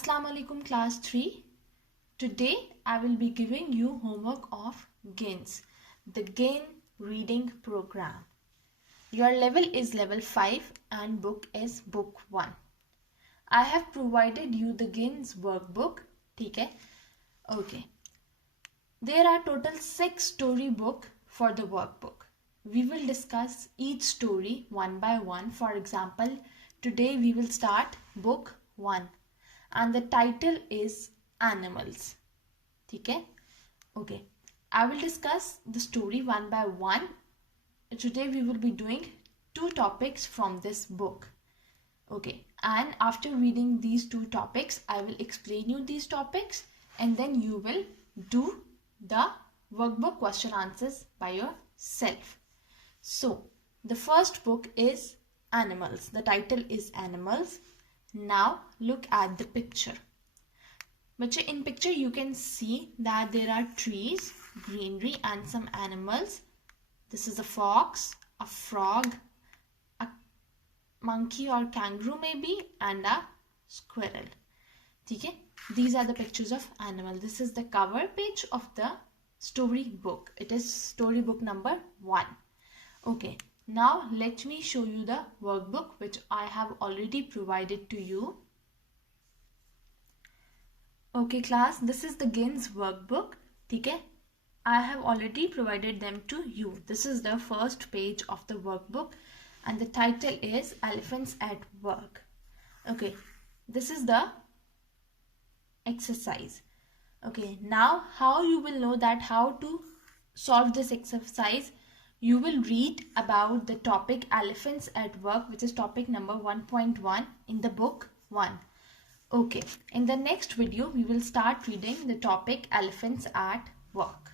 Assalamu alaikum class 3. Today I will be giving you homework of GAINS, the GAIN reading program. Your level is level 5 and book is book 1. I have provided you the GAINS workbook. ठीक है? Okay. There are total 6 story book for the workbook. We will discuss each story one by one. For example, today we will start book 1 and the title is Animals. Okay? Okay. I will discuss the story one by one. Today we will be doing 2 topics from this book. Okay. And after reading these 2 topics, I will explain you these topics and then you will do the workbook question answers by yourself. So, the first book is Animals. The title is Animals. Now, look at the picture. In picture, you can see that there are trees, greenery and some animals. This is a fox, a frog, a monkey or kangaroo maybe, and a squirrel. Okay? These are the pictures of animals. This is the cover page of the story book. It is story book number 1. Okay. Now let me show you the workbook which I have already provided to you. Okay class, this is the GAINS workbook. Okay? I have already provided them to you. This is the first page of the workbook and the title is Elephants at Work. Okay, this is the exercise. Okay, now how you will know that how to solve this exercise? You will read about the topic Elephants at Work, which is topic number 1.1 in the book 1. Okay, in the next video, we will start reading the topic Elephants at Work.